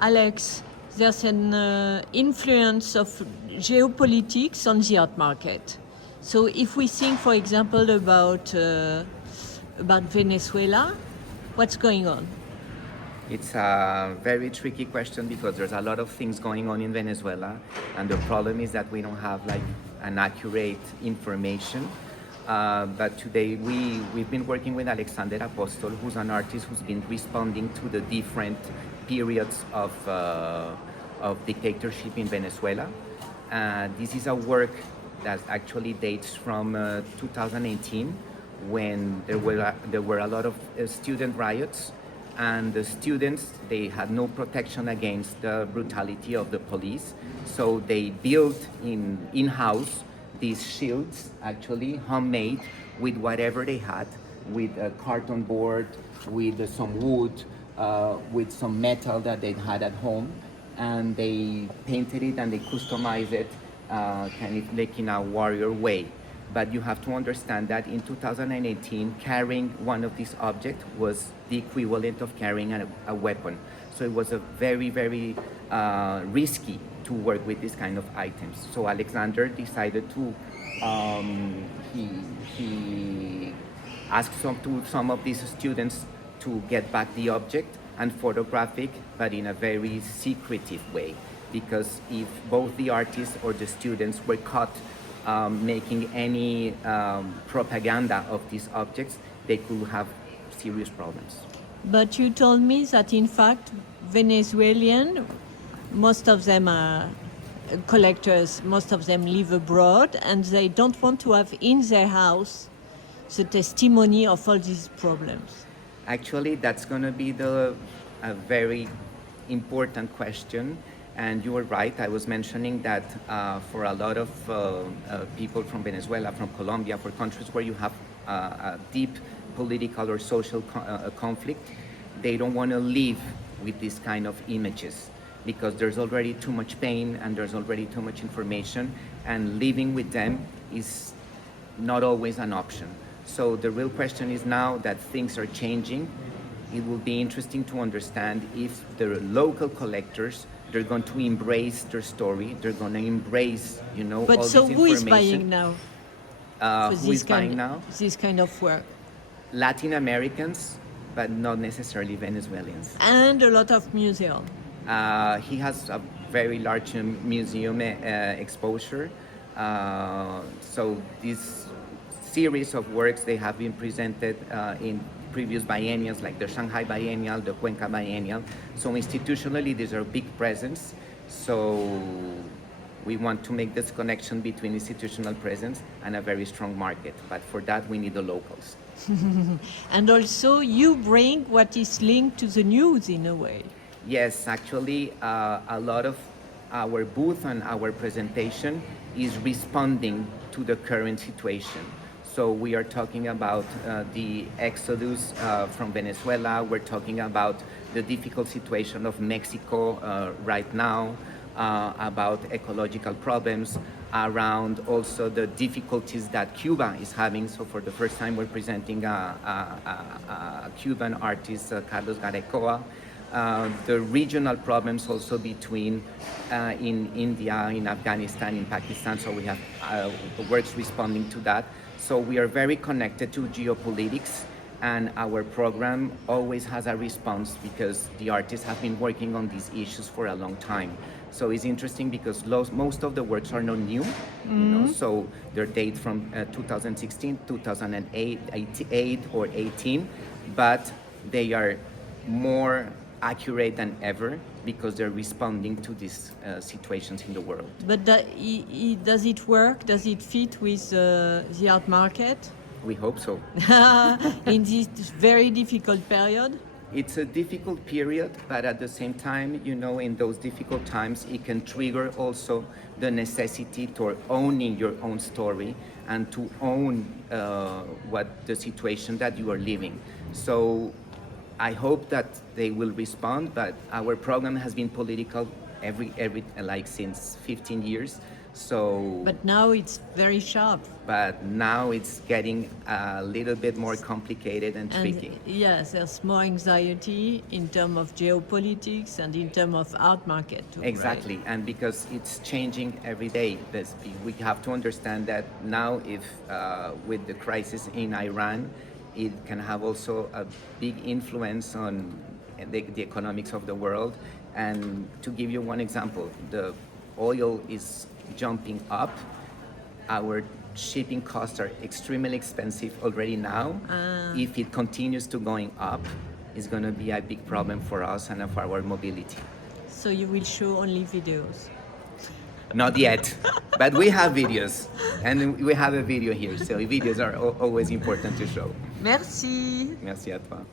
Alex, there's an influence of geopolitics on the art market. So if we think, for example, about Venezuela, what's going on? It's a very tricky question because there's a lot of things going on in Venezuela, and the problem is that we don't have like an accurate information. But today we've been working with Alexander Apostol, who's an artist who's been responding to the different periods of dictatorship in Venezuela. This is a work that actually dates from 2018, when there were a lot of student riots, and the students, they had no protection against the brutality of the police, so they built in-house these shields, actually homemade, with whatever they had, with a carton board, with some wood, with some metal that they had at home, and they painted it and they customized it kind of like in a warrior way. But you have to understand that in 2018, carrying one of these objects was the equivalent of carrying a weapon. So it was a very, very risky to work with this kind of items. So Alexander decided to, he asked some of these students to get back the object and photograph it, but in a very secretive way. Because if both the artists or the students were caught making any propaganda of these objects, they could have serious problems. But you told me that in fact Venezuelan, most of them are collectors, most of them live abroad, and they don't want to have in their house the testimony of all these problems. Actually, that's going to be a very important question. And you were right, I was mentioning that for a lot of people from Venezuela, from Colombia, for countries where you have a deep political or social conflict, they don't want to live with these kind of images because there's already too much pain and there's already too much information, and living with them is not always an option. So the real question is, now that things are changing, it will be interesting to understand if the local collectors, they're going to embrace their story, they're going to embrace, all But this so information. who is buying now? Who is buying now? This kind of work. Latin Americans, but not necessarily Venezuelans. And a lot of museums. He has a very large museum exposure. So this series of works, they have been presented in previous biennials, like the Shanghai Biennial, the Cuenca Biennial. So institutionally, these are big presence. So we want to make this connection between institutional presence and a very strong market. But for that, we need the locals. And also, you bring what is linked to the news in a way. Yes, actually, a lot of our booth and our presentation is responding to the current situation. So we are talking about the exodus from Venezuela. We're talking about the difficult situation of Mexico right now, about ecological problems, around also the difficulties that Cuba is having. So for the first time, we're presenting a Cuban artist, Carlos Garecoa. The regional problems also between in India, in Afghanistan, in Pakistan. So we have works responding to that. So we are very connected to geopolitics, and our program always has a response because the artists have been working on these issues for a long time. So it's interesting because most of the works are not new, so they date from 2016, 2008, 8 or 18, but they are more accurate than ever because they're responding to these situations in the world. But does it work? Does it fit with the art market? We hope so. In this very difficult period? It's a difficult period, but at the same time, in those difficult times, it can trigger also the necessity to owning your own story and to own what the situation that you are living. So I hope that they will respond, but our program has been political every since 15 years. So, But now it's very sharp. but now it's getting a little bit more complicated and And tricky. yes, there's more anxiety in terms of geopolitics and in terms of art market too. Exactly, Right? and because it's changing every day, we have to understand that now, if with the crisis in Iran, it can have also a big influence on the economics of the world. And to give you one example, the oil is jumping up. Our shipping costs are extremely expensive already now. If it continues to going up, it's going to be a big problem for us and for our mobility. So you will show only videos. Not yet, but we have videos, and we have a video here, so videos are always important to show. Merci. Merci à toi.